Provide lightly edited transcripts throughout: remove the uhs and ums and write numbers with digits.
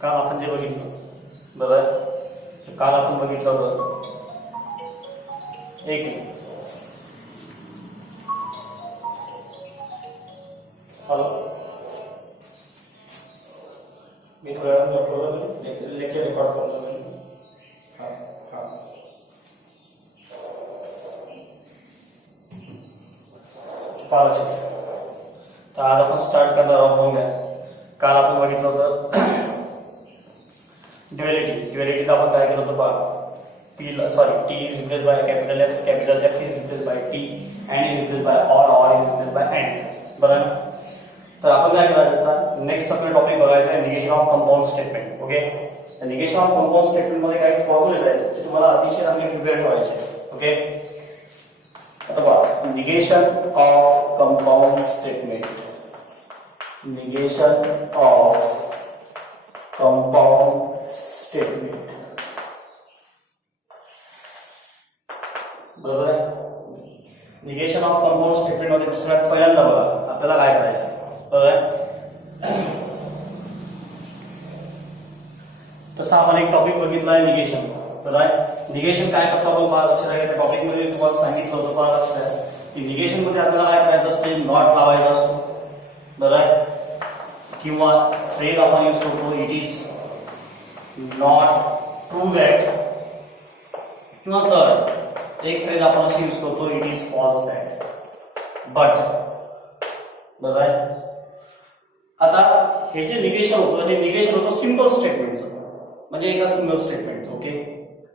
काल आपण जे बघितलं बरोबर, काल आपण बघितलं होतं एक हॅलो, मी थोड्या वेळात लेक्चर रेकॉर्ड करतो. हां हां पाच. तर आज आपण स्टार्ट करणार आहोत. काल आपण बघितलं होतं ड्युएलिटी आपण काय केलं होतं पहा, T is replace by capital F is replace bye T, end is replace by or is replace bye end. बरोबर ना. तर आपण काय करायचं आता, नेक्स्ट आपला टॉपिक बघायचा आहे negation of compound statement. Okay, negation of compound statement मध्ये काही फॉर्म्युलेज आहेत जे तुम्हाला अतिशय चांगले प्रिपेअर ठेवायचे. ओके, आता पहा, negation of compound statement, negation of compound statement. बरोबर आहे. निगेशन ऑफ कंपाऊंड स्टेटमेंट मध्ये सगळ्यात पहिल्यांदा बघा आपल्याला काय करायचं. बरोबर आहे. तसं आपण एक टॉपिक बघितला आहे निगेशन. बरोबर आहे. निगेशन काय करतो आपण पहा, लक्षात आहे. त्या टॉपिक मध्ये तुम्हाला सांगितलं होतं पहा, लक्षात आहे की निगेशन मध्ये आपल्याला काय करायचं असते, नॉट लावायचा असतो. बरोबर आहे. किंवा फ्रेज आपण यूज करतो, it is not true that, किंवा थर्ड एक फ्रेज आपण असे यूज करतो, it is false that, but. बरोबर आहे. आता हे जे निगेशन होतं, हे निगेशन होतं सिंपल स्टेटमेंटचं, म्हणजे एका सिंगल स्टेटमेंटचं. ओके,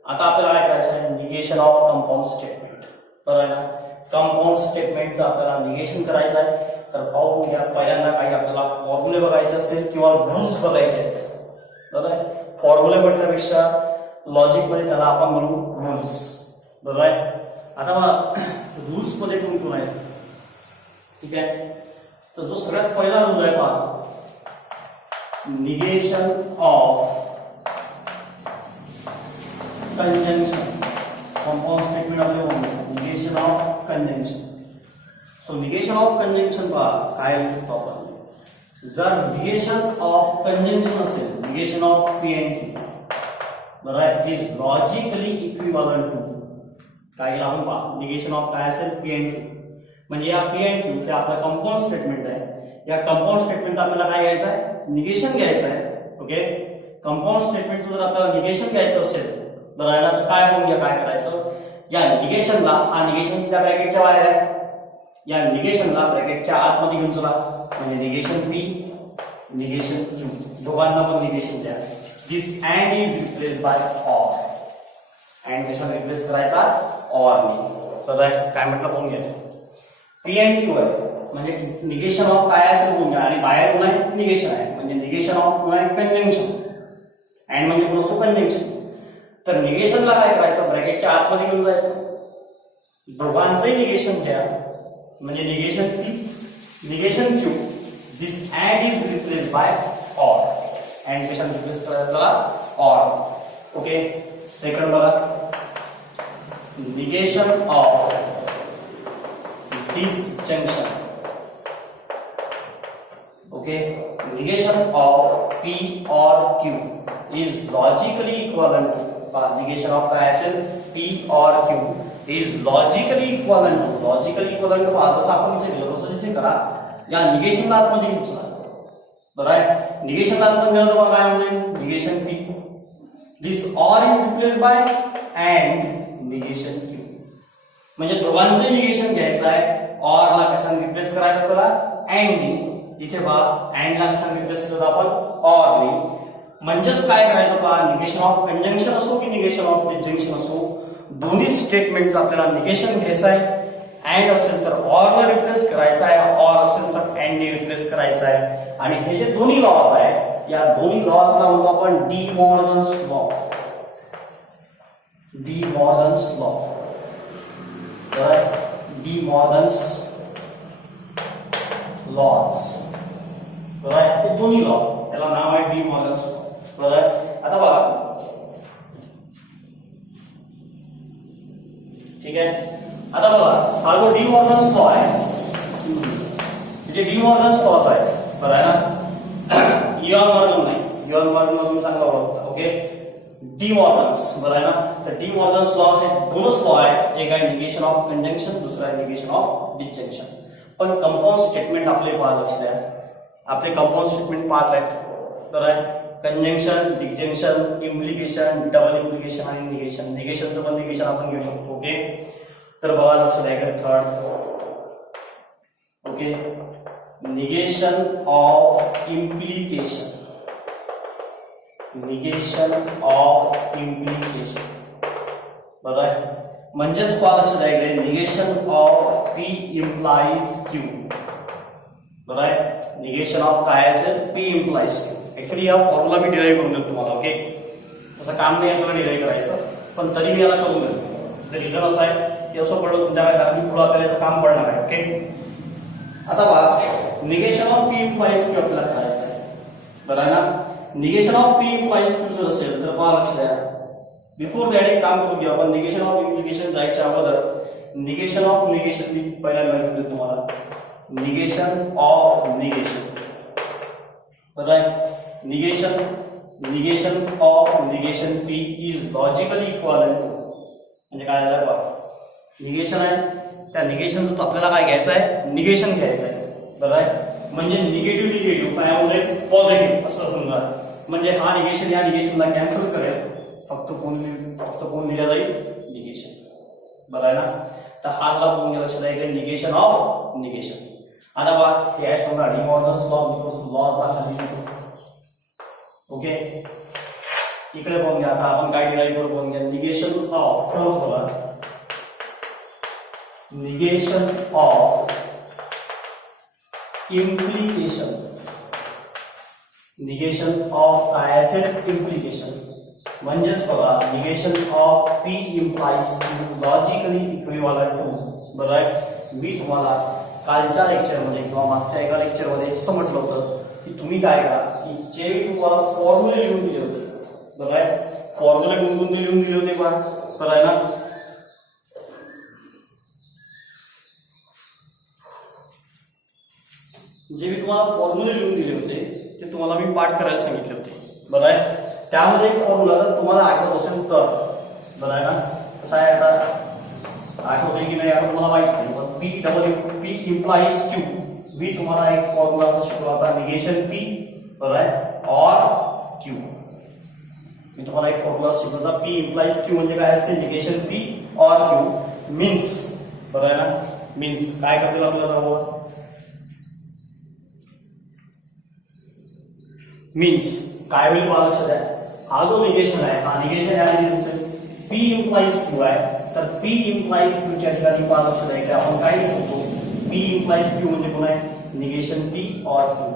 आता आपल्याला काय करायचं आहे, निगेशन ऑफ कंपाऊंड स्टेटमेंट. बरोबर आहे ना. कंपाऊंड स्टेटमेंटचं आपल्याला निगेशन करायचं आहे. तर पाहून घ्या, पहिल्यांदा काही आपल्याला फॉर्म्युले बघायचे असेल किंवा रूल्स बघायचे आहेत. बरोबर आहे. फॉर्म्युले म्हटल्यापेक्षा लॉजिक मध्ये त्याला आपण म्हणू रूल्स. बरोबर आहे. आता मग रूल्स मध्ये कोण आहे, ठीक आहे. तर जो सगळ्यात पहिला रूल आहे पहा, negation of conjunction. Compound statement आपल्याला negation of conjunction. So negation of conjunction पहा काय लिहितो आपण. जर निगेशन ऑफ कंजंक्शन असेल, negation of P and Q, बरोबर आहे, इज लॉजिकली इक्विव्हॅलंट टू काय लावून पहा, निगेशन ऑफ काय असेल, पी एंड क्यू. म्हणजे या पी एंड क्यू ते आपला कंपाऊंड स्टेटमेंट आहे. या कंपाऊंड स्टेटमेंट आपल्याला काय घ्यायचं आहे, निगेशन घ्यायचं आहे. ओके, कंपाऊंड स्टेटमेंटचं जर आपल्याला निगेशन घ्यायचं असेल, बरोबर आहे ना, तर काय होऊन घ्या, काय करायचं, या निगेशनला, हा निगेशन त्या ब्रॅकेटच्या बाहेर आहे, या निगेशनला ब्रॅकेटच्या आतमध्ये घेऊन चला, म्हणजे निगेशन पी, निगेशन क्यू, दोघांना पण निगेशन द्या. This and is replace by or. And कशाने रिप्लेस करायचा, ऑर ने. बरोबर आहे. काय म्हटलं पाहून घ्या, पी एंड क्यू आहे म्हणजे निगेशन ऑफ काय असेल पाहून घ्या, आणि बाहेर पुन्हा निगेशन आहे म्हणजे निगेशन ऑफ पुन्हा कंजंक्शन. अँड म्हणजे पुन्हा असतो कंजंक्शन. तर निगेशनला काय करायचं, ब्रॅकेटच्या आतमध्ये घेऊन जायचं, दोघांचंही निगेशन घ्या, म्हणजे negation P, negation Q. This and is replace by or. And कशाने रिप्लेस करायचं, ऑर. ओके, सेकंड बघा, negation of disjunction. Okay, negation of P or Q is logically equivalent to negation of काय असेल, P or Q is logically equivalent to, logically equivalent to जसं आपण इथे लिहिलं तसं इथे करा. या निगेशनला आतमध्ये घेऊन चला. बरोबर आहे. निगेशनला आतमध्ये गेलं तर काय म्हणजे negation P, this or is replace by and negation Q. म्हणजे दोघांचं निगेशन घ्यायचं आहे. ऑर ला कशाने रिप्लेस करायचं त्याला, अँड ने. इथे बघा, अँड ला कशाने रिप्लेस करतो आपण, ऑर ने. म्हणजेच काय करायचं पहा, निगेशन ऑफ कंजंक्शन असो की निगेशन ऑफ डिस्जंक्शन असो, दोन्ही स्टेटमेंटचं आपल्याला निगेशन घ्यायचं आहे. अँड असेल तर ऑर ने रिप्लेस करायचं आहे, ऑर असेल तर अँड ने रिप्लेस करायचं आहे. आणि हे जे दोन्ही लॉज आहे, या दोन्ही लॉजला म्हणतो आपण De Morgan's law. De Morgan's law. De Morgan's laws. बरोबर आहे. हे दोन्ही लॉ, त्याला नाव आहे डी मॉर्गन्स लॉ. बरोबर आहे. आता बघा, ठीक आहे. आता बघा, हा जो डी मॉर्गन्स लॉ आहे, म्हणजे डी मॉर्गन्स लॉ आहे, बरोबर आहे ना. इयॉन मॉर्गन नाही, जॉन मॉर्गन तुम्ही चांगला ओळखता. ओके, डी मॉर्गन्स, बरं आहे ना. तर डी मॉर्गन्स लॉ हे दोनच लॉ आहेत, एक आहे निगेशन ऑफ कंजंक्शन, दुसरा आहे निगेशन ऑफ डिस्जंक्शन. पण कंपाऊंड स्टेटमेंट आपले पहा, लक्ष द्या, आपले कंपाऊंड स्टेटमेंट 5 आहेत. बरं आहे, conjunction, disjunction, implication, double implication आणि निगेशन. निगेशनचं पण निगेशन आपण घेऊ शकतो. ओके, तर बघा लक्ष द्या, third. Okay, negation of implication, negation of implication. बरं आहे, म्हणजेच पहा लक्ष द्या इकडे, negation of P implies Q. बरं आहे, निगेशन ऑफ काय असेल, पी इम्प्लाइज क्यू. ऍक्च्युली हा फॉर्म्युला मी डिराईव्ह करून देतो तुम्हाला. ओके, तसं काम नाही आपल्याला डिराईव्ह करायचं, पण तरी मी याला करून देतो. रिझन असं आहे की असं पडलं तुमच्याकडे, कारण पुढे आपल्याला याचं काम पडणार आहे. ओके, आता बघा, negation of P implies Q आपल्याला करायचं आहे. बरं आहे ना. Negation of P implies Q जर असेल तर पहा लक्ष द्या, बिफोर दॅट एक काम करून घ्या आपण. निगेशन ऑफ इम्प्लिकेशन जायच्या अगोदर निगेशन ऑफ निगेशन मी पहिल्यांदा सांगितलं तुम्हाला. निगेशन ऑफ निगेशन, बरं आहे, negation negation of negation P is logically equivalent. म्हणजे काय झालं बघा, निगेशन आहे, त्या निगेशनचं आपल्याला काय घ्यायचं आहे, निगेशन घ्यायचं आहे. बरं आहे, म्हणजे निगेटिव्ह निगेटिव्ह काय होते, पॉझिटिव्ह असं समजा. म्हणजे हा निगेशन या निगेशनला कॅन्सल करेल, फक्त कोण लिहिलं जाईल, निगेशन. बरं आहे ना. तर हा लावून लक्षात आहे, निगेशन ऑफ निगेशन. आता बघा, हे आहे समजा डी मॉर्गन्स लॉ, लॉ खाली. ओके, इकडे पाहून घ्या. आता आपण काय डिराईव्ह करू पाहून घ्या, निगेशन ऑफ, बघा, negation of implication. Negation of काय असेल, इम्प्लिकेशन. म्हणजेच बघा, negation of P implies logically equivalent to. बरं आहे, मी तुम्हाला कालच्या लेक्चरमध्ये किंवा मागच्या एका लेक्चरमध्ये असं म्हटलं होतं की तुम्ही काय करा, की जे तुम्हाला फॉर्म्युले लिहून दिले होते. बरं आहे, फॉर्म्युले कोणते लिहून दिले होते बघा. बरं आहे ना. जे मी तुम्हाला फॉर्म्युले लिहून दिले होते ते तुम्हाला मी पाठ करायला सांगितले होते. बरं आहे, त्यामध्ये एक फॉर्म्युला जर तुम्हाला आठवत असेल तर, बरं आहे ना, कसं आहे, आता आठवते की नाही आठवत मला माहित नाही, पण P double P implies Q. मी तुम्हाला एक फॉर्म्युला असा शिकवला होता, निगेशन पी, बरं आहे, और क्यू. मी तुम्हाला एक फॉर्म्युला शिकवला होता, पी इम्प्लाइज क्यू म्हणजे काय असते, negation P or Q means. बरं आहे ना, मीन्स काय करतील आपल्याला सर्व, मीन्स काय होईल पहा लक्ष द्या. हा जो निगेशन आहे, हा निगेशन या असेल, पी इम्प्लाइज क्यू आहे. तर पी इम्प्लाइज क्यू च्या ठिकाणी पहा लक्ष द्या, की आपण काय लिहू शकतो, पी इम्प्लाइज क्यू म्हणजे कोण आहे, negation P or Q.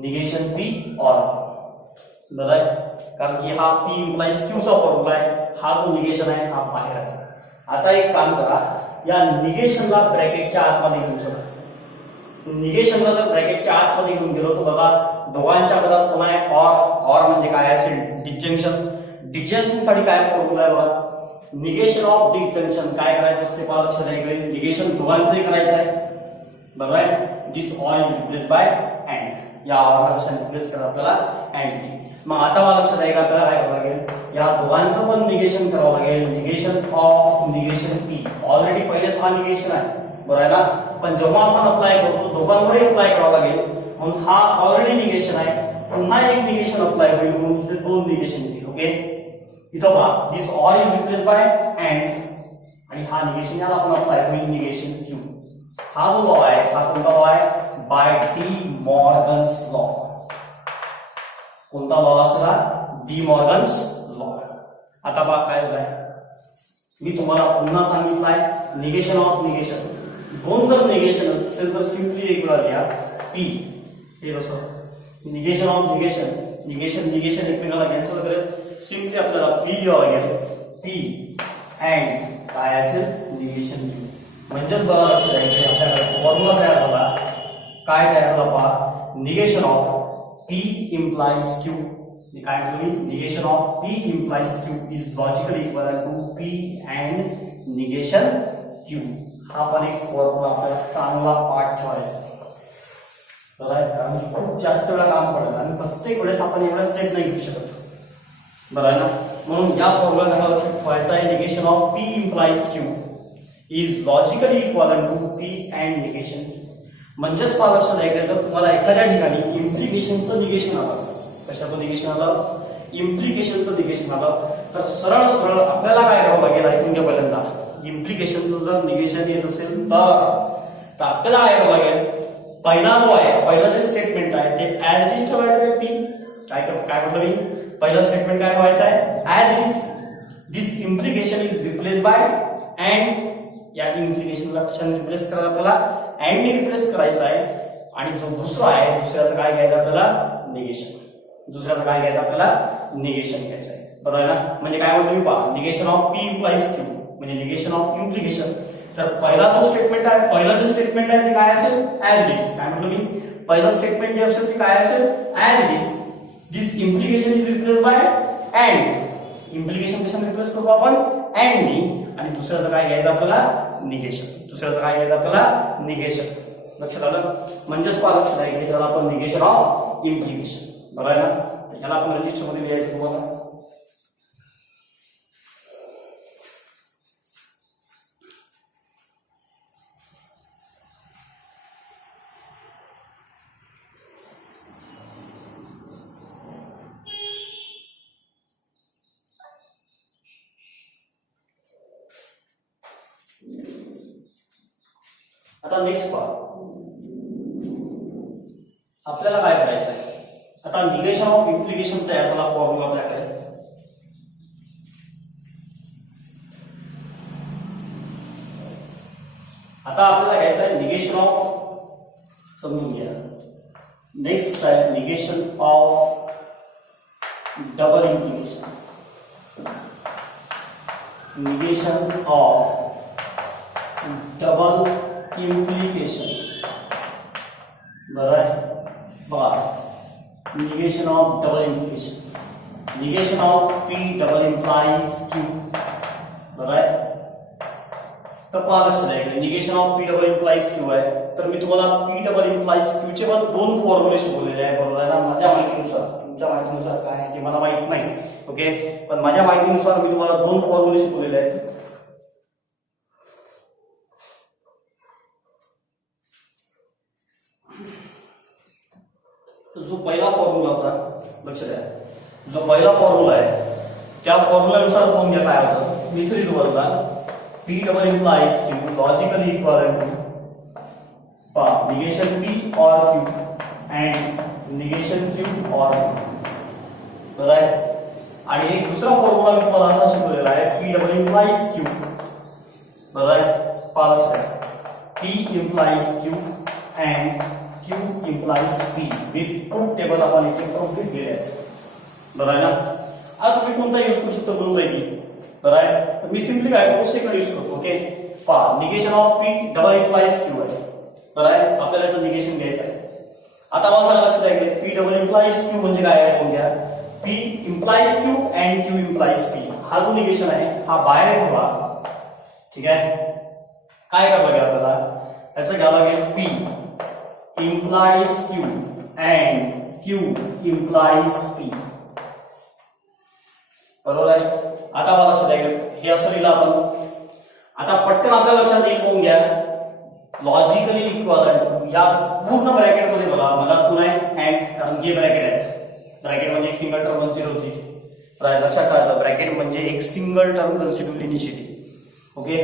Negation P or Q. बरं आहे, कारण की हा पी इम्प्लाइज क्यू चा फॉर्म्युला आहे, हा जो निगेशन आहे हा बाहेर आहे. आता एक काम करा, या निगेशनला ब्रॅकेटच्या आतमध्ये घेऊन चला. निगेशनला जर ब्रॅकेटच्या आतमध्ये घेऊन गेलो तर बघा, दोघांच्या पदात कोण आहे, और म्हणजे काय असेल, डिस्जंक्शन. डिस्जंक्शन साठी काय फॉर्म्युला आहे बघा, निगेशन ऑफ डिस्जंक्शन काय करायचं असते पहा लक्ष द्या, इकडे निगेशन दोघांचंही करायचं आहे. बरोबर आहे, this or is replace by and. या ऑरला कशा रिप्लेस करा आपल्याला, अँड. मग आता मला लक्षात आहे का, आपल्याला काय करावं लागेल, या दोघांचं पण निगेशन करावं लागेल. Negation of negation P, already पहिलेच हा निगेशन आहे, बरं आहे ना. पण जेव्हा आपण अप्लाय करतो दोघांवरही अप्लाय करावं लागेल, म्हणून हा ऑलरेडी निगेशन आहे, पुन्हा एक निगेशन अप्लाय होईल, म्हणून तिथे दोन निगेशन येतील. ओके, इथं पहा, this or is replace by and, आणि हा निगेशन याला आपण अप्लाय होईल, निगेशन क्यू. हा जो लॉ आहे हा कोणता लॉ आहे, बाय डी मॉर्गन्स लॉ. कोणता लॉ असला, डी मॉर्गन्स लॉ. आता पहा काय होत, मी तुम्हाला पुन्हा सांगितलंय, निगेशन ऑफ निगेशन. दोन जर निगेशन असेल तर सिंपली एक वेळा लिहा, पी. हे कसं, negation of negation, negation negation एकमेकाला कॅन्सल करेल, सिंपली आपल्याला पी लिहावं लागेल, पी अँड काय असेल, निगेशन क्यू. म्हणजेच बघा लक्षात आहे, आपल्याला फॉर्म्युला तयार झाला. काय तयार झाला पहा, negation of P implies Q. काय म्हणतो, negation of P implies Q is logically equal to P and negation Q. हा पण एक फॉर्म्युला आपल्याला चांगला पाठ ठेवायचा. बरं आहे, कारण की खूप जास्त वेळा काम पडेल आणि प्रत्येक वेळेस आपण एवढा स्टेप नाही घेऊ शकत, बरं आहे ना. म्हणून या फॉर्म्युला काय लक्षात ठेवायचा आहे, negation of P implies Q is logically equivalent to P and negation. म्हणजेच पहा लक्षात आहे, जर तुम्हाला एखाद्या ठिकाणी इम्प्लिकेशनचं निगेशन आलं, कशाचं निगेशन आलं, इम्प्लिकेशनचं निगेशन आलं, तर सरळ सरळ आपल्याला काय करावं लागेल, ऐकून घ्या पहिल्यांदा. इम्प्लिकेशनचं जर निगेशन येत असेल तर आपल्याला काय करावं लागेल, पहिला जो आहे, पहिलं जे स्टेटमेंट आहे ते ऍज इट इज ठेवायचं आहे पी. काय म्हटलं मी, पहिलं स्टेटमेंट काय ठेवायचं आहे, as it is. This implication is replace by and. या इम्प्लिकेशनला कशाने रिप्लेस करायला, आपल्याला अँडने रिप्लेस करायचं आहे. आणि जो दुसरा आहे, दुसऱ्याचं काय घ्यायचं आपल्याला, निगेशन. दुसऱ्याचं काय घ्यायचं आपल्याला, निगेशन घ्यायचं आहे, बरोबर आहे ना. म्हणजे काय म्हणतो मी पहा, negation of P implies Q म्हणजे निगेशन ऑफ इम्प्लिकेशन. तर पहिला जो स्टेटमेंट आहे, पहिलं जे स्टेटमेंट आहे ते काय असेल, ऍज इट इज. काय म्हटलं मी, पहिलं स्टेटमेंट जे असेल ते काय असेल, as it is. This implication is replace by and. Implication कशाने रिप्लेस करू आपण, अँडनी. आणि दुसऱ्याचं काय घ्यायचं आपल्याला, निगेशन. दुसऱ्याचं काय घ्यायचं आपल्याला, निगेशन. लक्षात आलं. म्हणजेच पहा लक्षात आहे की त्याला आपण निगेशन ऑफ इम्प्लिकेशन, बरोबर आहे ना. याला आपण रजिस्टर मध्ये लिहायचं तुम्हाला. आता नेक्स्ट पहा, आपल्याला काय करायचं आहे, आता निगेशन ऑफ इम्प्लिकेशनचा याचा फॉर्म्युला आपल्याकडे. आता आपल्याला घ्यायचं आहे निगेशन ऑफ, समजून घ्या. नेक्स्ट आहे negation of double implication. Negation of double implication, बरं आहे. बघा, negation of double implication, negation of P double implies Q, बरं आहे. तर पहा लक्षात आहे, negation of P double implies Q आहे. तर मी तुम्हाला पी डबल इम्प्लाइज क्यू चे पण दोन फॉर्म्युले शिकवलेले आहे, बरोबर आहे ना. माझ्या माहितीनुसार, तुमच्या माहितीनुसार काय आहे ते मला माहित नाही, ओके. पण माझ्या माहितीनुसार मी तुम्हाला दोन फॉर्म्युले शिकवलेले आहेत. जो पहिला फॉर्म्युला होता, लक्षात द्या, जो पहिला फॉर्म्युला आहे त्या फॉर्म्युल्यानुसार पाहून घ्या काय होतं. मी इथे लिहितो बघा, P double implies Q logically equal to negation P or Q and negation Q or Q, बरोबर आहे. आणि एक दुसरा फॉर्म्युला मी तुम्हाला असा शिकवलेला आहे, पी डबल इम्प्लाइज क्यू, बरोबर आहे. पाहा, P implies Q and Q implies P. With truth table आपण इथे प्रूफ घेतलेले आहे, बरं आहे ना. आता तुम्ही कोणता यूज करू शकता म्हणून राहिली, बरं आहे. तर मी सिम्पली काय करतो, सेकंड यूज करतो, ओके. पहा, negation of P double implies Q आहे, बरं आहे. आपल्याला याचं निगेशन घ्यायचं आहे. आता मला सांगा लक्षात आहे की P डबल इम्प्लाइज Q म्हणजे काय आहे, पाहून घ्या. P implies Q and Q implies P. हा जो निगेशन आहे हा बाहेर ठेवा, ठीक आहे. काय करावं लागेल आपल्याला, याचं घ्यावं लागेल P implies Q and Q implies P, बरोबर आहे. आता मला लक्षात आहे हे असं लिहिलं आपण. आता पटकन आपल्या लक्षात येईल, पाहून घ्या, लॉजिकली इक्वलंट. या पूर्ण ब्रॅकेट मध्ये बघा, मला पुन्हा अँड, कारण हे ब्रॅकेट आहे, ब्रॅकेट म्हणजे एक सिंगल टर्म कन्सिडर होती, लक्षात ठेवा. ब्रॅकेट म्हणजे एक single term consider initially, okay.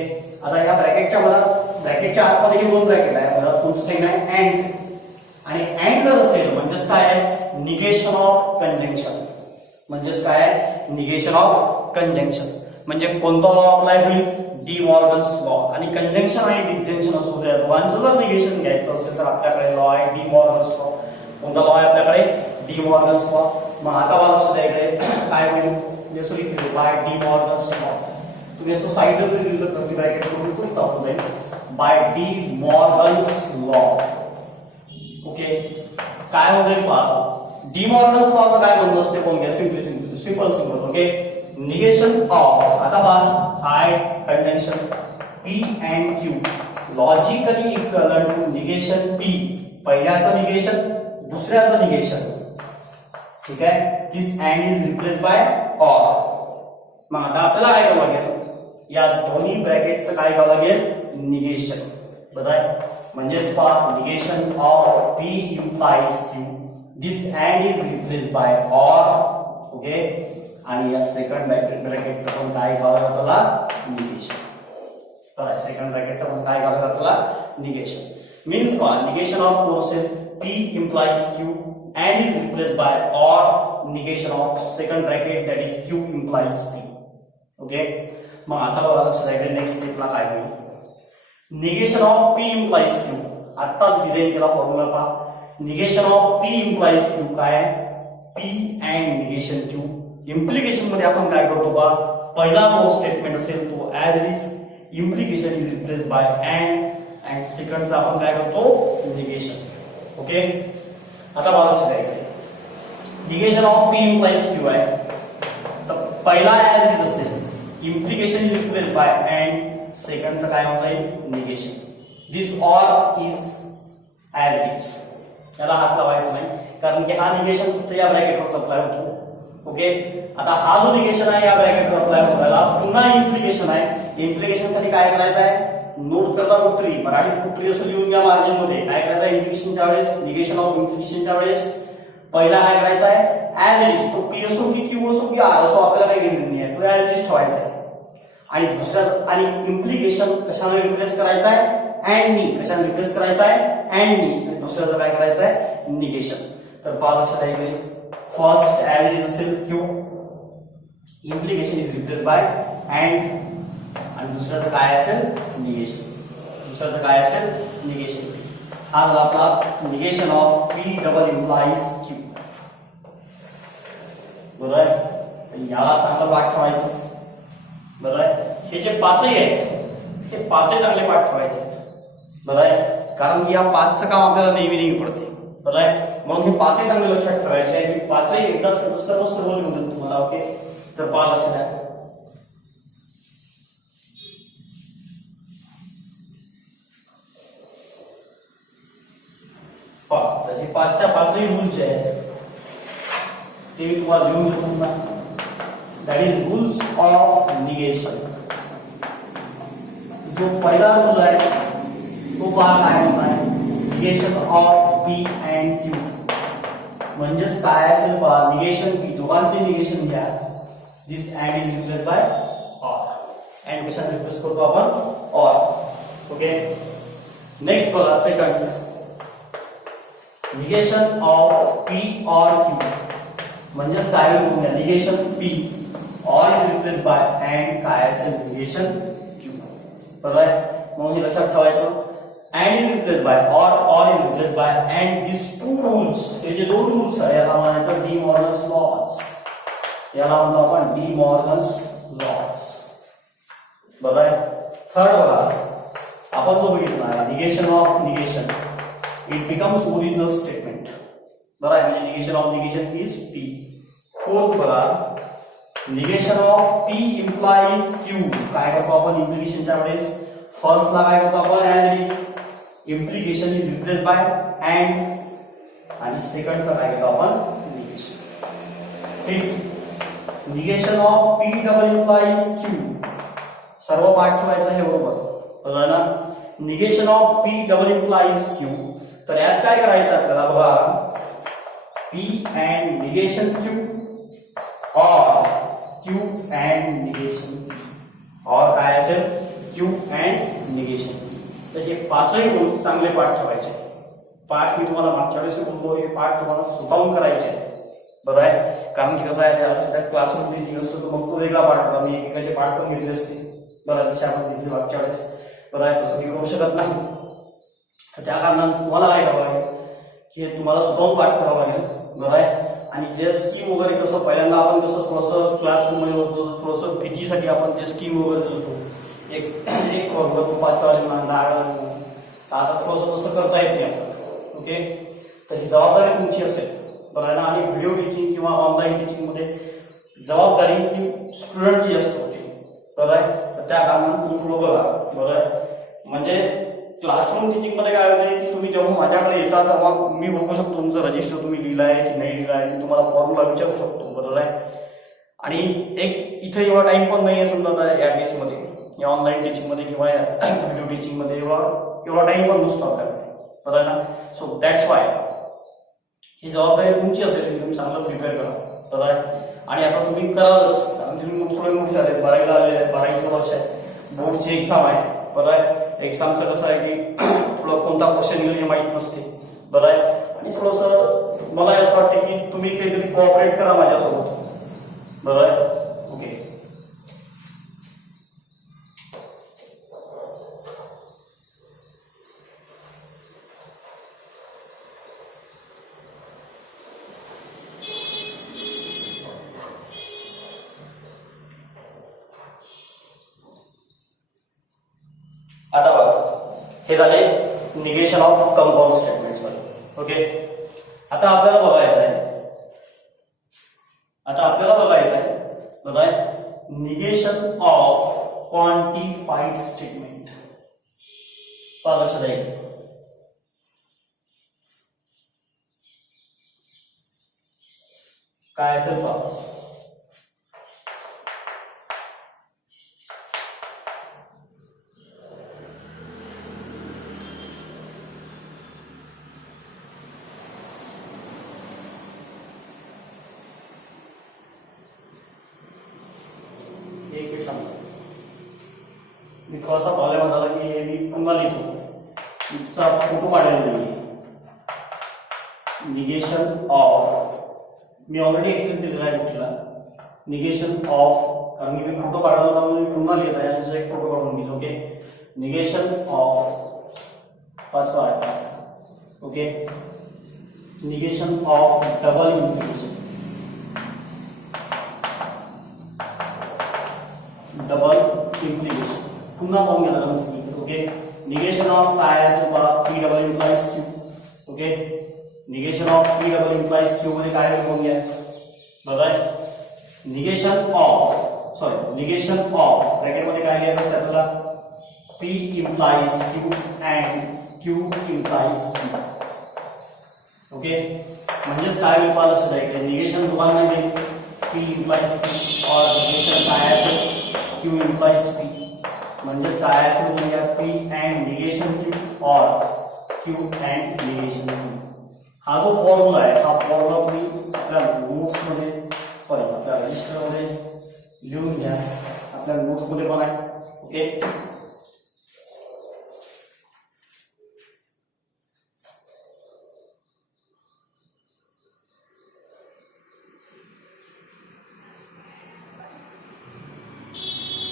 आता या ब्रॅकेटच्या मला ब्रॅकेटच्या आतमध्ये दोन ब्रॅकेट आहे, मला पुढचं सेकंड आहे अँड. आणि अँड जर असेल म्हणजेच काय आहे, निगेशन ऑफ कंजंक्शन. म्हणजेच काय आहे, निगेशन ऑफ कंजंक्शन. म्हणजे कोणता लॉ अप्लाय होईल, डी मॉर्गन्स लॉ. आणि कंजंक्शन आणि डिस्जंक्शन असू द्या, दोघांचं जर निगेशन घ्यायचं असेल तर आपल्याकडे लॉ आहे डी मॉर्गन्स लॉ. कोणता लॉ आहे आपल्याकडे, डी मॉर्गन्स लॉ. मग आता मला लक्षात द्यायचं काय होईल, जसं लिहिलं बाय डी मॉर्गन्स लॉ. तुम्ही असं साईडला जर लिहिलं तर ब्रॅकेट करून खूप चालून जाईल, by De Morgan's law, okay. काय होईल पहा, डी मॉर्गन्स लॉचं काय म्हणत असते, पाहून घ्या. Simple, okay. निगेशन ऑफ, आता पहा, आय conjunction P and Q logically equivalent to negation P. पहिल्याचं निगेशन, दुसऱ्याचं निगेशन. ठीक आहे, this and is replace by or. मग आता आपल्याला काय करावं लागेल, या दोन्ही ब्रॅकेटचं काय करावं लागेल, निगेशन. बरोबर आहे, म्हणजेच पहा negation of P implies Q, this and is replace by or. Okay, आणि या सेकंड ब्रॅकेटचं पण काय करावं लागेल त्याला, निगेशन. बरोबर, सेकंड ब्रॅकेटचं पण काय करावं लागेल त्याला, निगेशन. मीन्स पहा निगेशन ऑफ कोण असेल, P implies Q and is replaced by or negation of second bracket that is Q implies P. Okay, मग आता बघा लक्षात आहे नेक्स्ट स्टेपला काय होईल, negation of P implies Q. आताच डिझाइन केला फॉर्म्युला पहा, negation of P implies Q काय आहे, P and negation Q. Implication मध्ये आपण काय करतो बा, पहिला जो स्टेटमेंट असेल तो as it is, implication is replace by and सेकंडचा आपण काय करतो, निगेशन. ओके, आता बघा लक्षात आहे negation of P implies Q आहे, तर पहिला ऍज इट इज असेल, implication is replace by and सेकंडचं काय होत आहे, negation. This or is as it is, याला हात लावायचा नाही कारण की हा निगेशन फक्त या ब्रॅकेटवर अप्लाय होतो. ओके, आता हा जो निगेशन आहे या ब्रॅकेटवर अप्लाय होताला पुन्हा इम्प्लिकेशन आहे. इम्प्लिकेशन साठी काय करायचं आहे, नोट करता कुठली मराठी कुठली असं लिहून घ्या मार्जिन मध्ये. काय करायचं आहे इम्प्लिकेशनच्या वेळेस, निगेशन ऑफ इम्प्लिकेशनच्या वेळेस पहिला काय करायचा आहे, ऍज इट इज. तो P असो की Q असो की R असो आपल्याला काही घेणं नाही आहे, तो ऍज इट इज ठेवायचा आहे. आणि दुसऱ्या आणि इम्प्लिकेशन कशाने रिप्लेस करायचा आहे, अँड नी. कशाने रिप्लेस करायचा आहे, अँड नी. आणि दुसऱ्याचं काय करायचं आहे, निगेशन. तर पहा लक्षात आहे, फर्स्ट ऍज इट इज असेल Q, implication is replace by and, आणि दुसऱ्याचं काय असेल, निगेशन. दुसऱ्याचं काय असेल, निगेशन. हा झाला आपला negation of P double implies Q. बरोबर आहे, याला चांगलं पाठ ठेवायचं. बरोबर आहे, हे जे पाचही आहेत हे पाचही चांगले पाठ ठेवायचे. बरोबर आहे, कारण की या पाचचं काम आपल्याला नेहमी नेहमी पडते. बरोबर आहे, म्हणून हे पाचही चांगले लक्षात ठेवायचे आहे. मी पाचही एकदा सर्व लिहून देतो तुम्हाला. ओके, तर पहा लक्षात द्या. तर हे पाचच्या पाचही रूल जे आहेत ते मी तुम्हाला लिहून देतो. That is rules of negation. जो पहिला रूल आहे तो पहा काय म्हणताय, negation of P and Q. म्हणजेच काय असेल पहा, निगेशन P, दोघांचे निगेशन घ्या. This and is replace by or. And कशाने रिप्लेस करतो आपण, ऑर. ओके, नेक्स्ट बघा second, negation of P or Q. म्हणजेच काय होईल, negation P or is replace by and काय असेल, निगेशन Q. बरोबर आहे, म्हणून हे लक्षात ठेवायचं. And is replace by or is replace by and this two rules. हे जे दोन रूल्स आहे याला म्हणायचं डी मॉर्गन्स लॉज. याला म्हणतो आपण डी मॉर्गन्स लॉज. बरोबर आहे. थर्ड बघा, आपण जो बघितला negation of negation, it becomes original statement. बरोबर आहे, म्हणजे negation of negation is P. Fourth बघा, negation of P implies Q. काय करतो आपण इम्प्लिकेशनच्या वेळेस, फर्स्टला काय करतो आपण, as is, implication is replace by and, आणि सेकंडचा काय करतो आपण, negation. Fifth, negation of P double implies Q. सर्व पाठ ठेवायचं हे बरोबर ना. Negation of P double implies Q. तर यात काय करायचं आपल्याला बघा, P and negation Q or Q and negation P, और काय असेल, Q and negation P. तर हे पाचही गुण चांगले पाठ ठेवायचे. पाठ मी तुम्हाला मागच्या वेळेस बोलतो, हे पाठ तुम्हाला स्वतःहून करायचे. बरोबर आहे, कारण की कसं आहे, क्लासरूम टीचिंग असतं तर मग तो वेगळा पाठ होता. मी एकेकाचे पाठ पण घेतले असते. बरं, जसे आपण घेतले मागच्या वेळेस. बरं आहे, तसं मी करू शकत नाही. तर त्या कारणाने तुम्हाला काय करावं लागेल, हे तुम्हाला स्वतःहून पाठ करावं लागेल. बरोबर आहे, आणि जे स्कीम वगैरे कसं पहिल्यांदा आपण कसं थोडंसं क्लासरूम मध्ये होतो, थोडंसं पीटी साठी आपण ते स्कीम वगैरे करतो. एक वर्ग 5 वाजेपर्यंत 10. आता थोडंसं तसं करता येत नाही आपल्याला. ओके, त्याची जबाबदारी तुमची असेल. बरोबर आहे ना. आणि व्हिडिओ टीचिंग किंवा ऑनलाईन टीचिंग मध्ये जबाबदारी ती स्टुडंटची असते. बरोबर आहे, तर त्या कारणाने तुम्ही पुढे बघा. बरोबर आहे, म्हणजे क्लासरूम टीचिंग मध्ये काय होते, तुम्ही जेव्हा माझ्याकडे येता तेव्हा मी बघू शकतो तुमचं रजिस्टर तुम्ही लिहिलाय की नाही लिहिलाय, तुम्हाला फॉर्मला विचारू शकतो, बरोबर आहे. आणि एक इथे एवढा टाइम पण नाही आहे समजा या केसमध्ये, या ऑनलाईन टीचिंग मध्ये किंवा व्हिडिओ टीचिंग मध्ये एवढा टाइम पण नसतो आपल्याकडे, बरोबर आहे ना. सो दॅट्स वाय ही जबाबदारी तुमची असेल की तुम्ही चांगलं प्रिपेअर करा, बरोबर आहे. आणि आता तुम्ही करालच, कारण तुम्ही थोडे मोठे झाले, 12वीला आलेले आहेत, 12वीचं वर्ष आहे, बोर्डची एक्झाम आहे, बरोबर आहे. एक्झामचं कसं आहे की थोडं कोणता क्वेश्चन येईल हे माहीत नसते, बरं आहे. आणि थोडंसं मला असं वाटतं की तुम्ही काहीतरी कोऑपरेट करा माझ्यासोबत, बरं आहे. ओके, आता बघा हे झाले निगेशन ऑफ कंपाऊंड स्टेटमेंट्स मध्ये. ओके, आता आपल्याला बघायचं आहे बघा निगेशन ऑफ क्वांटिफाईड स्टेटमेंट. पहा लक्षात आहे काय असेल पहा. मी थोडासा प्रॉब्लेम झाला की हे मी पुन्हा लिहितो, इथचा फोटो काढलेला नाही. Negation of, me already explain केलेला आहे गोष्टीला. निगेशन ऑफ, कारण मी फोटो काढला होता म्हणून मी पुन्हा लिहित आहे, आणि एक फोटो काढून घेतो. ओके, निगेशन ऑफ पाचवा आहे. Okay, negation of double implication, double implication पुन्हा पाहून घ्या लागेल. ओके, निगेशन ऑफ काय असेल पहा, P double implies Q. Okay, negation of P double implies Q मध्ये काय पाहून घ्या, बरोबर आहे. निगेशन ऑफ ब्रॅकेट मध्ये काय लिहायचं असतं आपल्याला, P implies Q and Q implies P. Okay, म्हणजेच काय होईल पहा लक्षात आहे, निगेशन दोघांना येईल, पी इम्प्लाइज क्यू और निगेशन काय असेल, क्यू इम्प्लाइज पी. म्हणजेच काय असेल म्हणजे P and negation Q or Q and negation Q. हा जो फॉर्म्युला आहे, हा फॉर्म्युला तुम्ही आपल्या नोट्स मध्ये, सॉरी आपल्या रजिस्टर मध्ये लिहून घ्या, आपल्या नोट्स मध्ये पण आहे. ओके,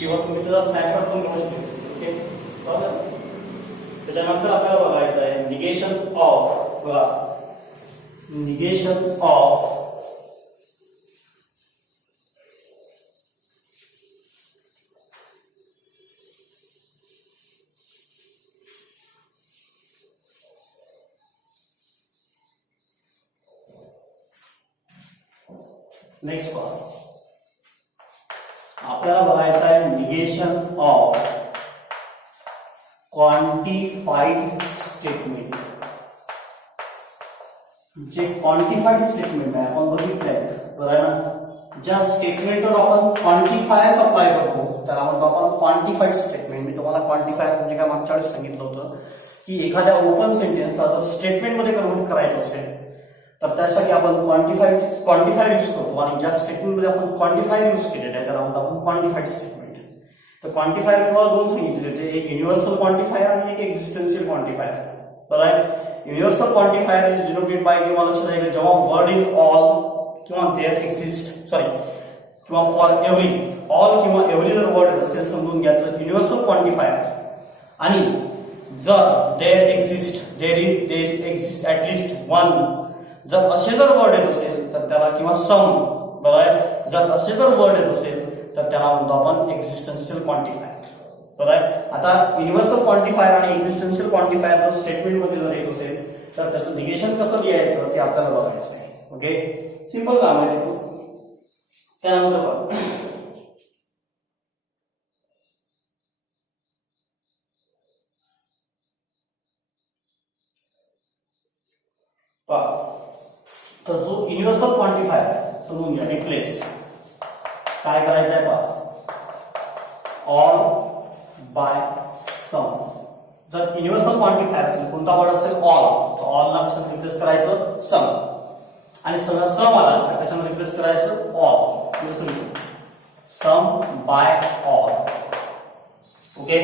किंवा तुम्ही त्याचा स्नॅपशॉट पण घेऊ शकता. ओके, त्याच्यानंतर आपल्याला बघायचं आहे negation of, negation of next part आपल्याला बघायचं आहे निगेशन ऑफ क्वांटिफाईड स्टेटमेंट. जे क्वांटिफाईड स्टेटमेंट आहे आपण बघितलंय, बरोबर आहे ना. ज्या स्टेटमेंटवर आपण क्वांटिफायर्स अप्लाय करतो त्याला म्हणतो आपण क्वांटिफाईड स्टेटमेंट. मी तुम्हाला क्वांटिफायर म्हणजे काय मागच्या वेळेस सांगितलं होतं की एखाद्या ओपन सेंटेन्सला जर स्टेटमेंट मध्ये कन्व्हर्ट करायचं असेल तर त्यासाठी आपण क्वांटिफायर यूज करतो, आणि ज्या स्टेटमेंटमध्ये आपण क्वांटिफायर यूज केलेलं आहे त्याला म्हणतो आपण क्वांटिफाईड स्टेटमेंट. तर क्वांटिफायर तुम्हाला दोन सांगितले होते, एक युनिव्हर्सल क्वांटिफायर आणि एक एक्झिस्टन्शियल क्वांटिफायर, बरोबर आहे. Universal quantifier is denoted by, किंवा लक्षात आहे जेव्हा वर्ड इन ऑल किंवा देअर एक्झिस्ट, सॉरी किंवा फॉर एव्हरी, ऑल किंवा एव्हरी जर वर्ड असेल समजून घ्यायचं युनिव्हर्सल क्वांटिफायर. आणि जर देअर एक्झिस्ट ऍटलिस्ट वन, जर असे जर वर्ड येत असेल तर त्याला, किंवा सम, बरोबर आहे, जर असे जर वर्ड येत असेल तर त्याला म्हणतो आपण एक्झिस्टन्शियल क्वांटिफायर, बरोबर आहे. आता युनिव्हर्सल क्वांटिफायर आणि एक्झिस्टन्शियल क्वांटिफायर जर स्टेटमेंट मध्ये जर येत असेल तर त्याचं निगेशन कसं लिहायचं ते आपल्याला बघायचं आहे. ओके, सिंपल काम आहे. त्यानंतर तर जो युनिव्हर्सल क्वांटिफायर समजून घ्या, रिप्लेस काय करायचं आहे पहा, ऑल बाय सम. जर युनिव्हर्सल क्वांटिफायर असेल, कोणता वर्ड असेल, ऑल, तर ऑलला कशाने रिप्लेस करायचं, सम. आणि सगळं सम आला तर कशाने रिप्लेस करायचं, all. Some by all. Okay.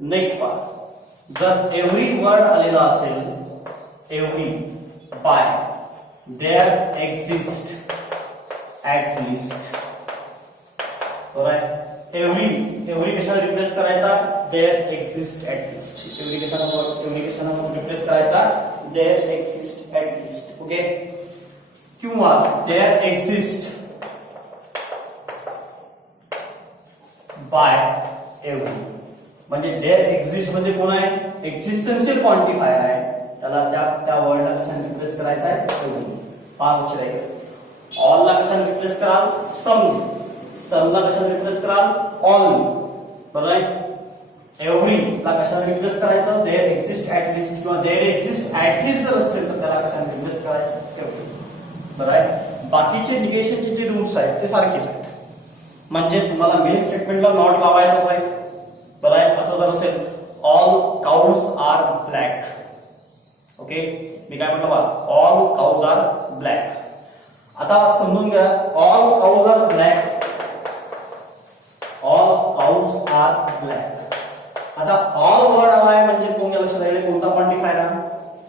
Next part, जर एव्हरी वर्ड आलेला असेल, every by there exist at least. बरोबर. एव्हरी कशाने रिप्लेस करायचा, there exist at least. Every कशाने रिप्लेस करायचा, there exist at least. Okay. किंवा देअर एक्झिस्ट बाय एव्हरी. म्हणजे देअर एक्झिस्ट म्हणजे कोण आहे, एक्झिस्टन्शियल क्वांटिफायर आहे, त्याला त्या वर्डला कशाने रिप्लेस करायचा आहे, एव्हरी. पाच अक्षर आहे. ऑलला कशाने रिप्लेस कराल, सम. समला कशाने रिप्लेस कराल, ऑल. बरोबर आहे. एव्हरीला कशाने रिप्लेस करायचं, देअर एक्झिस्ट ऍट लिस्ट. किंवा देअर एक्झिस्ट ऍट लिस्ट जर असेल तर त्याला कशाने रिप्लेस करायचं, एव्हरी. बरोबर आहे. बाकीचे निगेशनचे जे रूल्स आहेत ते सारखेच आहेत. म्हणजे तुम्हाला मेन स्टेटमेंटला नॉट लावायचं आहे. बरोबर आहे. असं जर असेल, all cows are black. Okay. मी काय म्हटलं बघा, ऑल काउज आर ब्लॅक. आता समजून घ्या, all cows are black, all cows are black. आता ऑल वर्ड आलाय म्हणजे तुम्ही लक्षात राहिले कोणता क्वांटिफायर आहे,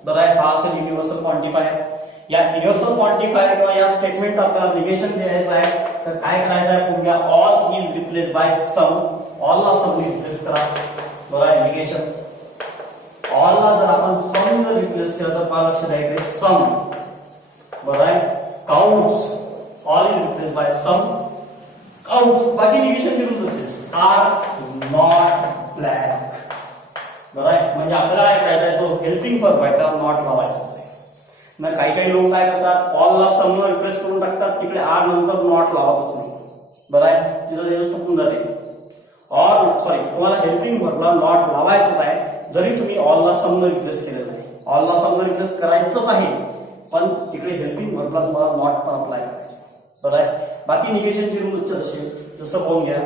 बरं आहे, हा असेल युनिव्हर्सल क्वांटिफायर. या युनिव्हर्सल क्वांटिफायर किंवा या स्टेटमेंट आपल्याला निगेशन द्यायचं आहे, तर काय करायचं आहे, पुढे all is replace by some. ऑलला सम रिप्लेस करा. बरं आहे. निगेशन ऑलला जर आपण सम जर रिप्लेस केलं तर काय लक्षात राहील, सम. बरं आहे. Counts, all is replace by some. Counts, बाकी negation rules are not black. बरं आहे. म्हणजे आपल्याला काय करायचं आहे, जो हेल्पिंग वर्ब आहे त्याला नॉट लावायचा आहे. ना काही लोक काय करतात, ऑलला सम रिप्लेस करून टाकतात, तिकडे आर नंतर नॉट लावतच नाही. बरं आहे. तिथं दिवस चुकून जाते. तुम्हाला हेल्पिंग वर्बला नॉट लावायचंच आहे, जरी तुम्ही ऑलला सम रिप्लेस केलेलं आहे. ऑलला सम रिप्लेस करायचंच आहे, पण तिकडे हेल्पिंग वर्बला तुम्हाला नॉट पण अप्लाय करायचं. बरं आहे. बाकी निगेशनचे रूल्स तसेच, जसं पाहून घ्या,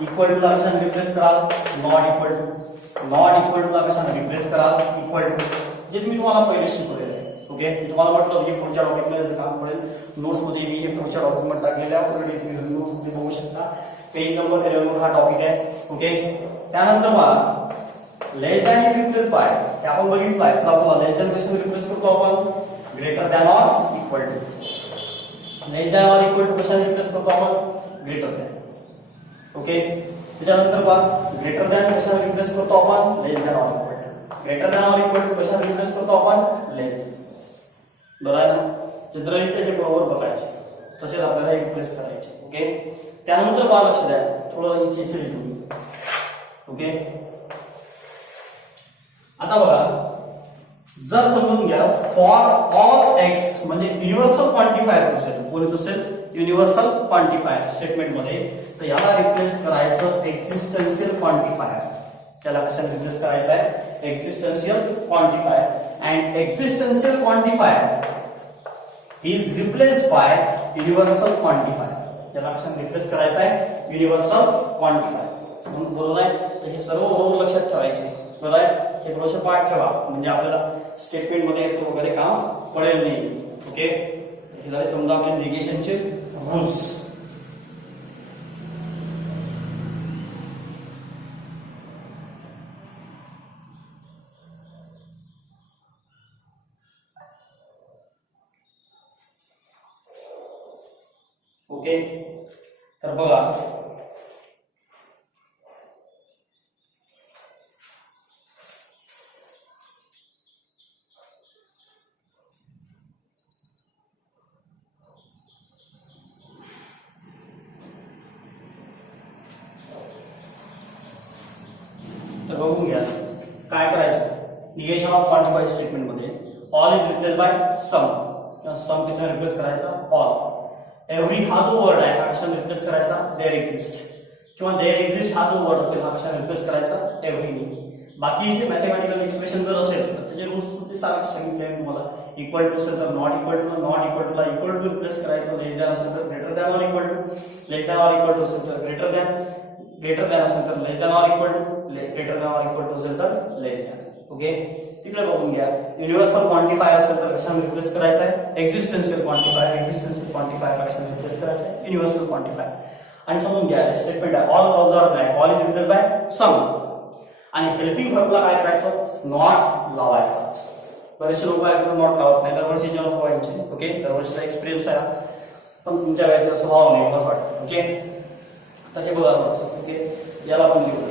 इक्वल टू ला कशाने रिप्लेस कराल, not equal to. Not equal to ला कशाने रिप्लेस कराल, इक्वल टू. जे मी तुम्हाला पहिले शिकवलेलं आहे. ओके. मी तुम्हाला म्हटलं की पुढच्या टॉपिकमध्ये काम पडेल, नोट्स मध्ये मी हे पुढच्या डॉक्युमेंट टाकलेल्या ऑलरेडी तुम्ही नोट्स मध्ये बघू शकता. पेज नंबर 11 हा टॉपिक आहे. ओके. त्यानंतर पहा, लेस दॅन इज रिप्लेस बाय, हे आपण बघितलं आहे. चला, लेस दॅन कशाने रिप्लेस करतो आपण, greater than or equal to. Less than or equal to कशाने रिप्लेस करतो आपण, ग्रेटर दॅन. ओके. त्याच्यानंतर पहा, ग्रेटर दॅन कशाने रिप्लेस करतो आपण, less than or equal to. Greater than or equal to कशाने रिप्लेस करतो आपण, लेस दॅन. बरं आहे ना. जनरली ते बरोबर बघायचे, तसेच आपल्याला रिप्लेस करायचे. ओके. त्यानंतर पहा, लक्ष द्या, थोडं इथे तुम्ही. ओके. आता बघा, जर समजून घ्या, फॉर ऑल एक्स म्हणजे युनिव्हर्सल क्वांटिफायर असेल, कोणतं असेल, युनिव्हर्सल क्वांटिफायर स्टेटमेंट मध्ये, तर याला रिप्लेस करायचं एक्झिस्टन्शियल क्वांटिफायर. त्याला कशाने रिप्लेस करायचं आहे, existential quantifier. And existential quantifier is replace by universal quantifier. त्याला कशाने रिप्लेस करायचं आहे, युनिव्हर्सल क्वांटिफायर. म्हणून बरोबर आहे. तर हे सर्व बरोबर लक्षात ठेवायचे. बरोबर आहे. हे थोडंसं पाठ ठेवा, म्हणजे आपल्याला स्टेटमेंट मध्ये याचं वगैरे काम पडेल नाही. ओके. हे झाले समजा आपले निगेशनचे रूल्स. ओके. तर बघा, तर बघून घ्या काय करायचं. निगेशन ऑफ क्वांटिफाईड स्टेटमेंट मध्ये ऑल इज रिप्लेस बाय सम. सम कशाने रिप्लेस करायचा, ऑल. एव्हरी हा जो वर्ड आहे हा कशाने रिप्लेस करायचा, देअर एक्झिस्ट. किंवा देअर एक्झिस्ट हा जो वर्ड असेल हा कशाने रिप्लेस करायचा, एव्हरीने. बाकी जे मॅथमॅटिकल एक्सप्रेशन जर असेल तर त्याचे रूल्स ते सांगितलंय तुम्हाला. इक्वल टू असेल तर not equal to, not equal टूला इक्वल टू रिप्लेस करायचं, लेस दॅन असेल तर greater than or equal to, less than or equal to असेल तर ग्रेटर दॅन, ग्रेटर दॅन असेल तर less than or equal to, greater than or equal to असेल तर लेस दॅन. ओके, तिकडे बघून घ्या. युनिव्हर्सल क्वांटिफायर असेल तर कशाने रिप्लेस करायचं आहे? Existential quantifier. एक्झिस्टन्शियल क्वांटिफायर कशाने रिप्लेस करायचं आहे? Universal quantifier. आणि समजून घ्या स्टेटमेंट आहे all curves are black, all is replace by some. आणि हेल्पिंग व्हर्बला काय करायचं? नॉट लावायचा. बरेचसे लोक आहेत नॉट लावत नाही, दरवर्षीचे अनुभव यांचे. ओके, दरवर्षीचा एक्सपिरियन्स आहे, पण तुमच्या वेळेला स्वभाव नाही असं वाटतं. ओके, तर हे बघा. ओके, याला आपण घेऊ.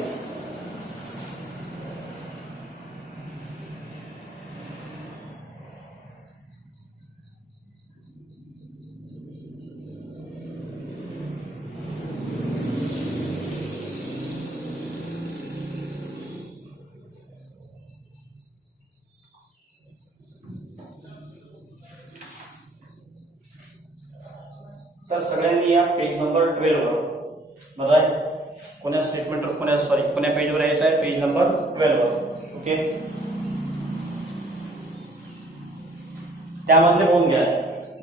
तर सगळ्यांनी या पेज नंबर 12 वर बरोबर आहे. कोण्या स्टेटमेंटवर, कोण्या पेजवर यायचं आहे? पेज नंबर 12 वर. ओके, त्यामधले बघून घ्या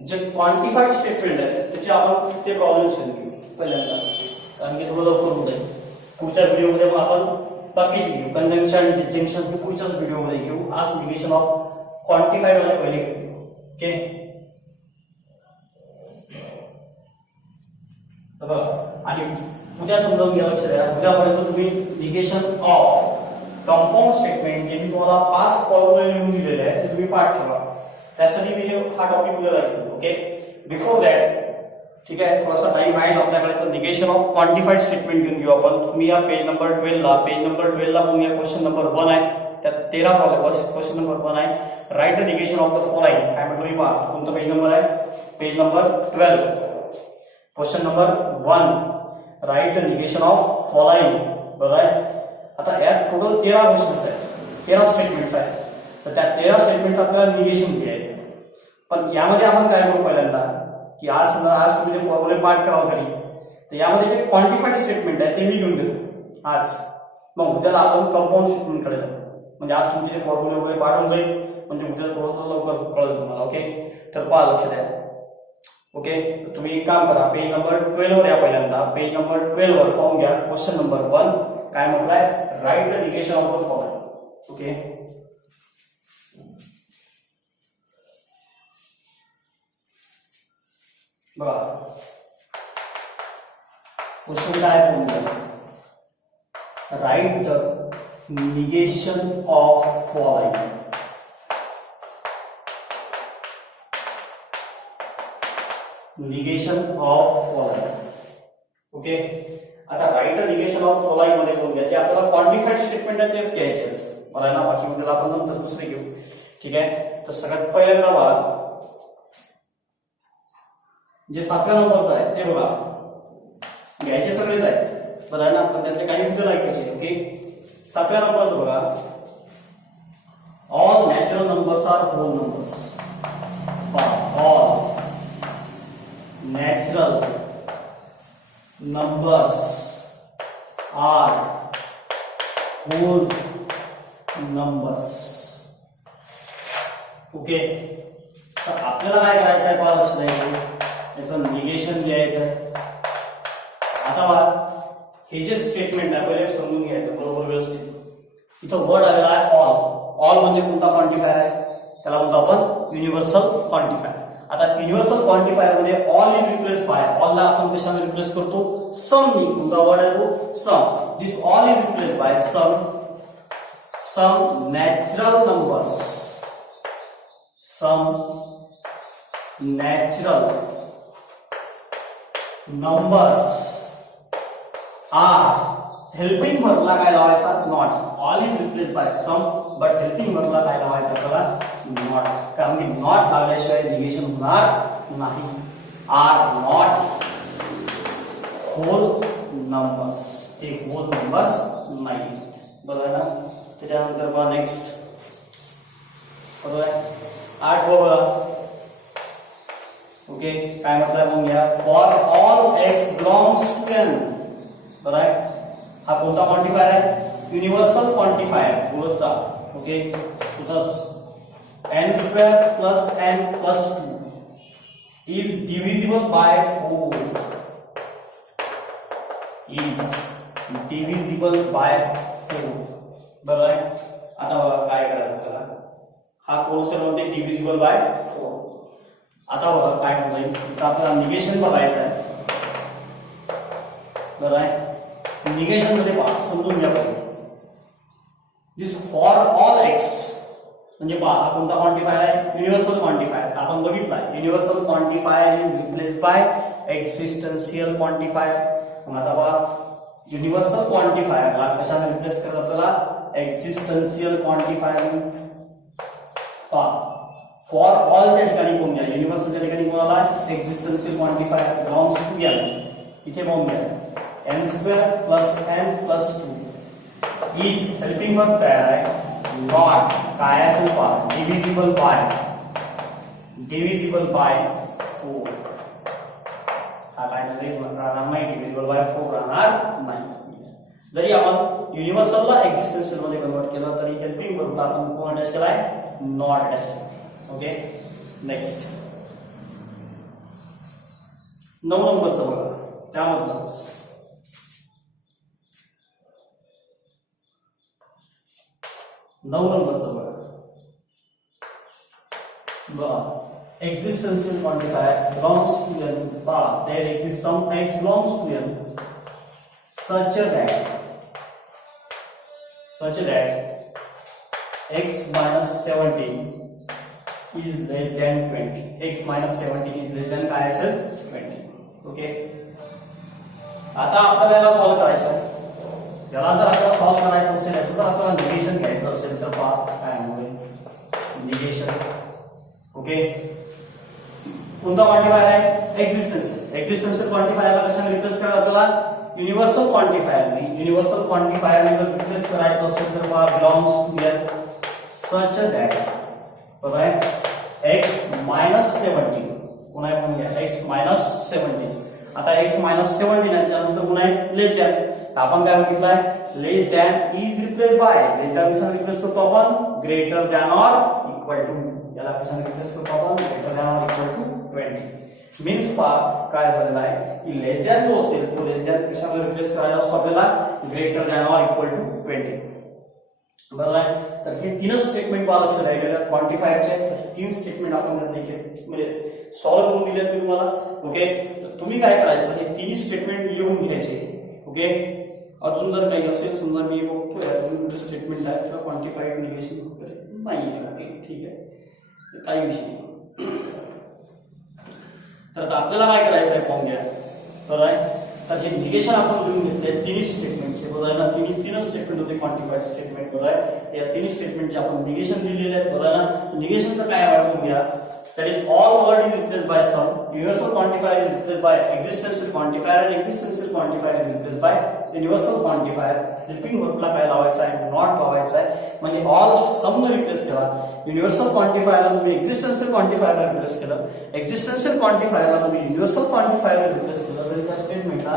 जे क्वांटिफाईड स्टेटमेंट आहे त्याचे आपण ते प्रॉब्लेम सॉल्व्ह घेऊ पहिल्यांदा, कारण की थोडं लवकर होत आहे. पुढच्या व्हिडिओमध्ये मग आपण बाकीचे घेऊ. कन्व्हेन्शन आणि डिस्टिंक्शन हे पुढच्याच व्हिडिओमध्ये घेऊ. आज निगेशन ऑफ क्वांटिफाईड वाले पहिले घेऊ. ओके, आणि उद्या समजावून घ्या. लक्ष द्या, उद्यापर्यंत तुम्ही निगेशन ऑफ कंपाऊंड स्टेटमेंट जे मी तुम्हाला 5 फॉर्म्युले लिहून दिलेले आहेत ते तुम्ही पाठ ठेवा. त्यासाठी मी हा टॉपिक उद्या दाखवतो. ओके, बिफोर दॅट ठीक आहे, थोडासा टाइम आहे आपल्याकडे. तर निगेशन ऑफ क्वांटिफाईड स्टेटमेंट घेऊन घेऊ आपण. तुम्ही या पेज नंबर 12 ला बघून या क्वेश्चन नंबर 1 आहे. त्यात 13 प्रॉब्लेम. क्वेश्चन नंबर 1 आहे right the negation of the following. काय म्हटलं मी पहा, कोणता पेज नंबर आहे? Page number 12. Question number 1 right the negation of following. बरोबर आहे. आता यात टोटल 13 क्वेश्चन्स आहेत, 13 स्टेटमेंट्स आहेत. तर त्या 13 स्टेटमेंट आपल्याला निगेशन घ्यायचं. पण यामध्ये आपण काय करू पहिल्यांदा की आज तुम्ही जे फॉर्म्युले पाठ कराल घरी, तर यामध्ये जे क्वांटिफाईड स्टेटमेंट आहे ते मी घेऊन घेतो आज. मग उद्याला आपण कंपाऊंड स्टेटमेंट कडे जाऊ. म्हणजे आज तुमचे जे फॉर्म्युले वगैरे पाठवून जाईल, म्हणजे उद्या थोडंसं लवकर कळेल तुम्हाला. ओके, तर पहा, लक्ष द्या. ओके, तुम्ही एक काम करा, पेज नंबर 12 वर या. पहिल्यांदा पेज नंबर 12 वर पाहून घ्या. क्वेश्चन नंबर 1 काय म्हटलंय? Write the negation of the following. Okay, बघा क्वेश्चन काय पाहून घ्या. Write the negation of following. Negation of following. Okay, आता write the negation of following मध्ये कोण घ्यायचे? आपल्याला क्वांटिफाईड स्टेटमेंट आहे तेच घ्यायचे मला ना. बाकी उद्याला आपण नंतर दुसरे घेऊ. ठीक आहे, तर सगळ्यात पहिल्यांदा बघा जे 7व्या नंबरचं आहे ते बघा. घ्यायचे सगळेच आहेत बरं आहे ना, पण त्यातले काही उद्या ऐकायचे. ओके, 7व्या नंबरचं बघा. All natural numbers are whole numbers. ऑल natural numbers are whole numbers. Okay, तर आपल्याला काय करायचं आहे? पहा, लक्ष द्यायचं, याचं निगेशन घ्यायचं आहे. आता बघा हे जे स्टेटमेंट आहे पहिले समजून घ्यायचं बरोबर व्यवस्थित. इथं वर्ड आलेला आहे ऑल. ऑल म्हणजे कोणता क्वांटिफायर आहे? त्याला म्हणतो आपण युनिव्हर्सल क्वांटिफायर. आता युनिव्हर्सल क्वांटिफायर मध्ये all is replace bye. All ला आपण कशाने रिप्लेस करतो? सम नी. कोणता वर्ड आहे तो? Some. This all is replace by some natural numbers. Some natural numbers are. Helping वर्बला काय लावायचा? Not. All is replace by some, but helping वर्बला काय लावायचं आपल्याला? नॉट. कारण की नॉट लावल्याशिवाय निगेशन होणार नाही. Are not whole numbers. ते होल नंबर्स नाही. बरोबर आहे ना. त्याच्यानंतर बघा नेक्स्ट. बरोबर आहे, 8 बघा. ओके, काय म्हटलं मग या? For all X belongs to n. बरोबर आहे. हा कोणता क्वांटिफायर आहे? Universal quantifier. ओळखचा. Okay, n square plus n plus 2 is divisible by 4 is divisible by 4 बरोबर आहे. आता बघा काय करायचं आपल्याला, हा कोण असेल म्हणते डिव्हिजिबल बाय 4. आता बघा काय होईल, इथं आपल्याला निगेशन बघायचं आहे. बरोबर आहे, निगेशन मध्ये पहा समजून घ्या पाहिजे. दिस फॉर ऑल एक्स म्हणजे पहा हा कोणता क्वांटिफायर आहे, युनिव्हर्सल क्वांटिफायर. आपण बघितलाय universal quantifier is replace by existential quantifier. मग आता पहा युनिव्हर्सल क्वांटिफायरला कशाने रिप्लेस करतात, आपल्याला एक्झिस्टन्शियल क्वांटिफायर. पहा फॉर ऑलच्या ठिकाणी कोण घ्या, युनिव्हर्सलच्या ठिकाणी कोण आला, एक्झिस्टन्शियल क्वांटिफायर बिलॉंग्स टू n. इथे पाहून घ्या n square plus n plus 2 is helping work काय आहे, नॉट काय असेल पहा डिव्हिजिबल बाय 4. हा काय राहणार नाही, डिव्हिजिबल बाय 4 राहणार नाही. जरी आपण युनिव्हर्सलला एक्झिस्टन्शियल मध्ये कन्वर्ट केलं तरी हेल्पिंग वर्कला आपण कोण अटॅच केलाय, नॉट अटॅच. ओके नेक्स्ट 9 नंबरचं बघा, त्यामधलं 9 नंबरचं बघा existential quantifier belongs to n, there exists some x belongs to n such that x minus 17 is less than 20. x minus 17 is less than काय असेल 20. ओके आता आपल्याला सॉल्व करायचं आहे. याला जर आपल्याला सॉल्व करायचं असेल, याचं जर आपल्याला निगेशन घ्यायचं असेल तर पहा काय होईल निगेशन. ओके कोणता क्वांटिफायर आहे, एक्झिस्टन्शियल क्वांटिफायरला कशाने रिप्लेस करायचं, आपल्याला युनिव्हर्सल क्वांटिफायरने जर रिप्लेस करायचं असेल तर पहा belongs to n such that बरोबर आहे x minus 17 पुन्हा आपण घ्या x minus 17. आता x minus 17 याच्यानंतर पुन्हा लेस दॅन, आपण काय बघितलंय less than is replace by, less than कशाने रिप्लेस करतो आपण, greater than or equal to. याला कशाने रिप्लेस करतो आपण, greater than or equal to 20. Means पहा काय झालेलं आहे की लेस दॅन जो असेल तो लेस दॅन कशाने रिप्लेस करायचा असतो आपल्याला, greater than or equal to 20. बरोबर आहे. तर हे तीनच स्टेटमेंट पहा लक्षात राहिलेलं क्वांटिफायरचे. 3 स्टेटमेंट आपण घेतले म्हणजे सॉल्व्ह करून दिले मी तुम्हाला. ओके तुम्ही काय करायचं, हे 3 स्टेटमेंट लिहून घ्यायचे. ओके अजून जर काही असेल समजा मी बघतोय अजून स्टेटमेंट आहे किंवा क्वांटिफाईड निगेशन वगैरे नाही, ओके ठीक आहे काही विषय नाही. तर आपल्याला काय करायचं आहे पाहून घ्या. बरोबर आहे, तर हे निगेशन आपण लिहून घेतले 3 स्टेटमेंटचे. बरोबर आहे ना, तीनच स्टेटमेंट होते क्वांटिफाईड स्टेटमेंट. बरोबर आहे, या 3 स्टेटमेंटचे आपण निगेशन दिलेले आहेत. बरोबर आहे ना, निगेशन तर काय वाटून घ्या, that is all word is replaced by some, universal quantifier is replaced by existential quantifier and existential quantifier is replaced by universal quantifier. Helping Varkala काय लावायचं आहे, नॉट लावायचं आहे. म्हणजे ऑल सम ने रिप्लेस केला, युनिव्हर्सल क्वांटिफायरला तुम्ही एक्झिस्टन्शियल क्वांटिफायरला रिप्लेस केलं, एक्झिस्टन्शियल क्वांटिफायरला तुम्ही युनिव्हर्सल क्वांटिफायरला रिप्लेस केलं, तरी त्या स्टेटमेंटला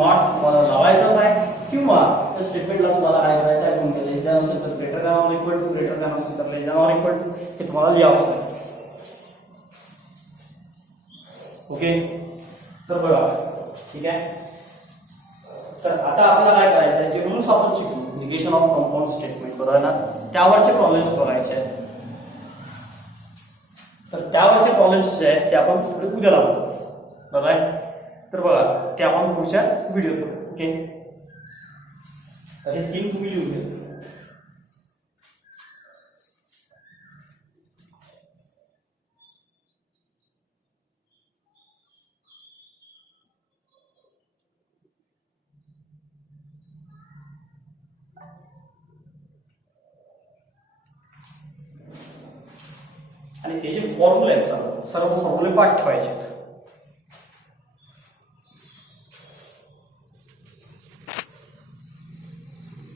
नॉट लावायचंच आहे. किंवा त्या स्टेटमेंटला तुम्हाला काय करायचं आहे, लेस दॅन असेल तर greater than or equal to, greater than असेल तर less than or equal to, हे तुम्हाला लिहावं लागेल. ओके तर बघा ठीक आहे. तर आता आपल्याला काय करायचं आहे, जे रूल्स आपण शिकलो निगेशन ऑफ कंपाऊंड स्टेटमेंट, बरोबर आहे ना, त्यावरचे प्रॉब्लेम्स बघायचे आहेत. तर त्यावरचे प्रॉब्लेम्स जे आहेत ते आपण पुढे उद्या लावू. बरोबर आहे, तर बघा ते आपण पुढच्या व्हिडिओत बघू. ओके तर हे 3 तुम्ही लिहून घ्या. आणि ते जे फॉर्म्युले आहेत सर्व फॉर्म्युले पाठ ठेवायचे.